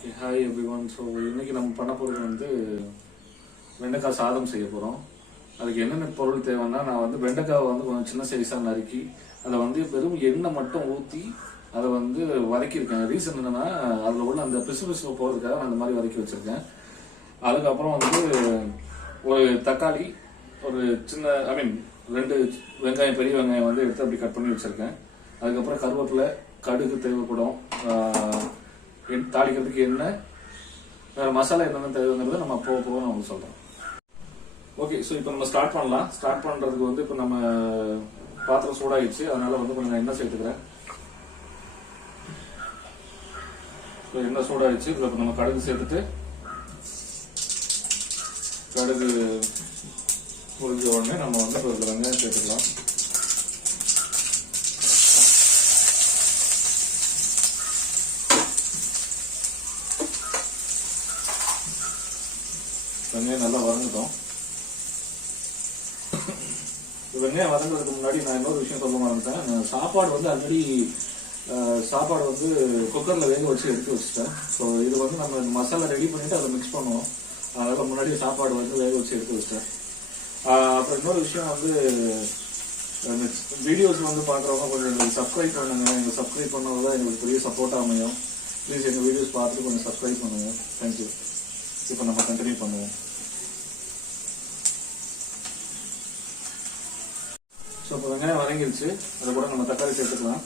Okay hi everyone so இன்றைக்கி நம்ம பண்ண போகிறது வந்து வெண்டைக்காய் சாதம் செய்ய போகிறோம் அதுக்கு என்னென்ன பொருள் தேவைன்னா நான் வந்து வெண்டைக்காவை வந்து கொஞ்சம் சின்ன சைஸாக நறுக்கி அதை வந்து வெறும் எண்ணெய் மட்டும் ஊற்றி அதை வந்து வதக்கியிருக்கேன். ரீசன் என்னென்னா அதில் உள்ள அந்த பிசு பிசு போகிறதுக்காக நான் அந்த மாதிரி வதக்கி வச்சுருக்கேன். அதுக்கப்புறம் வந்து ஒரு தக்காளி ஒரு சின்ன ஐ மீன் ரெண்டு வெங்காயம் பெரிய வெங்காயம் வந்து எடுத்து அப்படி கட் பண்ணி வச்சுருக்கேன். அதுக்கப்புறம் கருவேப்பிலை கடுகு தேவைப்படும். தாளிக்கிறதுக்கு என்ன வேற மசாலா என்னென்ன தேவைங்கிறத நம்ம போக போக நான் உங்களுக்கு ஓகே ஸோ இப்போ நம்ம ஸ்டார்ட் பண்ணலாம். ஸ்டார்ட் பண்றதுக்கு வந்து இப்போ நம்ம பாத்திரம் சூடாயிடுச்சு. அதனால வந்து கொஞ்சம் நான் எண்ணெய் சேர்த்துக்கிறேன். ஸோ எண்ணெய் சூடாயிடுச்சு. இதில் இப்போ நம்ம கடுகு சேர்த்துட்டு கடுகு பொரிஞ்ச உடனே நம்ம வந்து இப்போ இதில் வெங்காயம் சேர்த்துக்கலாம். வெங்காயம் நல்லா வதங்கட்டும். வெங்காயம் வதங்குறதுக்கு முன்னாடி நான் இன்னொரு விஷயம் சொல்ல மாட்டேன் சாப்பாடு வந்து ஆல்ரெடி சாப்பாடு வந்து குக்கரில் வேக வச்சு எடுத்து வச்சுட்டேன். ஸோ இது வந்து நம்ம மசாலா ரெடி பண்ணிவிட்டு அதை மிக்ஸ் பண்ணுவோம். அதனால் முன்னாடி சாப்பாடு வந்து வேக வச்சு எடுத்து வச்சிட்டேன். அப்புறம் இன்னொரு விஷயம் வந்து வீடியோஸ் வந்து பார்க்குறவங்க கொஞ்சம் சப்ஸ்கிரைப் பண்ணுங்க எங்களுக்கு சப்ஸ்கிரைப் பண்ணது தான் எங்களுக்கு பெரிய சப்போர்ட்டாக அமையும். ப்ளீஸ் எங்கள் வீடியோஸ் பார்த்துட்டு கொஞ்சம் சப்ஸ்கிரைப் பண்ணுங்கள் தேங்க்யூ இப்போ நம்ம கண்டினியூ பண்ணுவோம். ஸோ இப்போ வெங்காயம் வதங்கிருச்சு. அதை கூட நம்ம தக்காளி சேர்த்துக்கலாம்.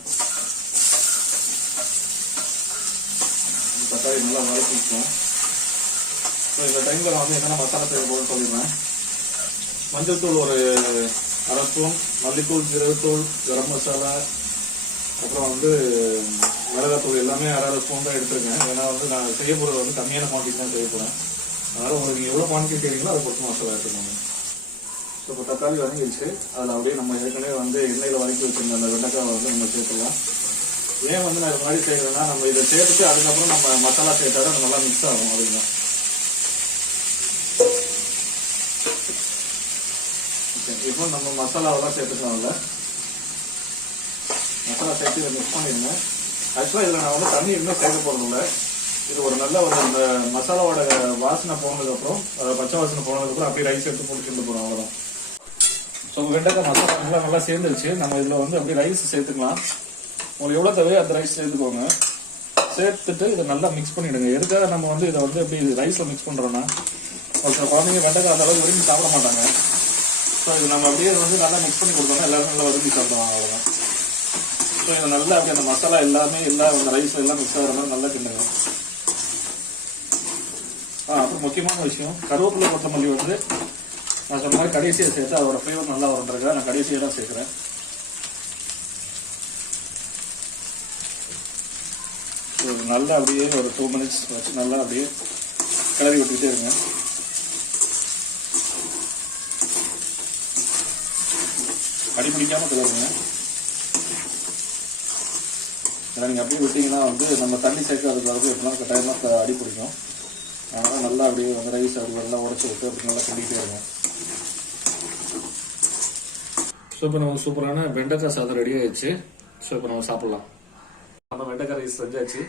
தக்காளி நல்லா வதக்கிப்போம் ஸோ இந்த டைமில் நான் வந்து என்னென்ன மசாலா செய்ய போகணும்னு சொல்லிடுவேன் மஞ்சள் தூள் ஒரு அரை ஸ்பூன் மல்லித்தூள் ஜீரகத்தூள் கரம் மசாலா அப்புறம் வந்து மிளகாத்தூள் எல்லாமே அரை அரை ஸ்பூன் தான் எடுத்திருக்கேன். ஏன்னா வந்து நான் செய்ய போகிறது வந்து கம்மியான குவான்டிட்டி தான் செய்ய போகிறேன் அதனால் உங்களுக்கு எவ்வளோ குவான்டிட்டி கேட்குறீங்களோ அதை பொறுத்து மசாலா எடுத்துக்கோங்க. ஸோ இப்போ தக்காளி வதங்கிடுச்சு. அதில் அப்படியே நம்ம ஏற்கனவே வந்து எண்ணெயில் வதக்கி வச்சிருந்த அந்த வெண்டைக்காவை வந்து நம்ம சேர்த்துக்கலாம் ஏன் வந்து நான் இது மாதிரி செய்யறேன்னா நம்ம இதை சேர்த்துட்டு அதுக்கப்புறம் நம்ம மசாலா சேர்த்தா தான் நல்லா மிக்ஸ் ஆகும் அப்படின்னா. ஓகே இப்போ நம்ம மசாலாவெல்லாம் சேர்த்துக்கலாம்ல மசாலா சேர்த்து இதை மிக்ஸ் பண்ணிடுங்க. ஆக்சுவலாக இதில் நான் வந்து தண்ணி எதுவுமே சேர்க்க போகிறதில்ல இது ஒரு நல்ல ஒரு அந்த மசாலாவோட வாசனை போனதுக்கப்புறம் பச்சை வாசனை போனதுக்கப்புறம் அப்படியே ரைஸ் எடுத்து போட்டு சேர்ந்து போகிறோம் அவ்வளோதான் ஸோ வெண்டைக்காய் மசாலா நல்லா நல்லா சேர்ந்துருச்சு. நம்ம இதில் வந்து அப்படியே ரைஸ் சேர்த்துக்கலாம். உங்களுக்கு எவ்வளோ தேவையோ அந்த ரைஸ் சேர்த்துக்கோங்க. சேர்த்துட்டு இதை நல்லா மிக்ஸ் பண்ணிவிடுங்க எதுக்காக நம்ம வந்து இதை வந்து எப்படி ரைஸில் மிக்ஸ் பண்ணுறோன்னா ஒரு சில குழந்தைங்க வெண்டைக்காய் அந்த அளவுக்கு விரும்பி சாப்பிட மாட்டாங்க. ஸோ இது நம்ம அப்படியே வந்து நல்லா மிக்ஸ் பண்ணி கொடுத்தோம்னா எல்லாரும் நல்லா விரும்பி சாப்பிடுவாங்க அவ்வளோதான் ஸோ இதை நல்லா அப்படியே அந்த மசாலா எல்லாமே எல்லா அந்த ரைஸ் எல்லாம் மிக்ஸ் ஆகிற மாதிரி நல்லா கிண்டுங்க. ஆ அப்புறம் முக்கியமான விஷயம் கருவேப்பிலை கொத்தமல்லி வந்து நான் சொன்ன மாதிரி கடைசியை சேர்த்து அதோட ஃப்ளேவர் நல்லா வரதுக்காக நான் கடைசியாக தான் சேர்க்குறேன். நல்லா அப்படியே ஒரு டூ மினிட்ஸ் வச்சு நல்லா அப்படியே கிளறி விட்டுக்கிட்டே இருங்க. அடி பிடிக்காமல் கிளறுங்க. ஏன்னா நீங்கள் அப்படியே விட்டீங்கன்னா வந்து நம்ம தண்ணி சேர்க்கறதுக்கு அளவுக்கு எப்படின்னா கட்டாயமாக அடி பிடிக்கும். அதனால் நல்லா அப்படியே வந்து ரைஸ் அப்படி நல்லா உடச்சி விட்டு அப்படி நல்லா கிண்டிகிட்டே இருக்கும் ஸோ இப்போ நம்ம சூப்பரான வெண்டைக்காய் சாதம் ரெடி ஆயிடுச்சு. ஸோ இப்போ நம்ம சாப்பிட்லாம். நம்ம வெண்டைக்காய் ரைஸ் செஞ்சாச்சு.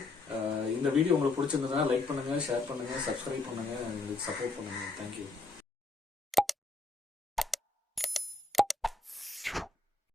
இந்த வீடியோ உங்களுக்கு பிடிச்சிருந்ததுன்னா லைக் பண்ணுங்கள் ஷேர் பண்ணுங்கள் சப்ஸ்கிரைப் பண்ணுங்கள் எங்களுக்கு சப்போர்ட் பண்ணுங்கள் தேங்க்யூ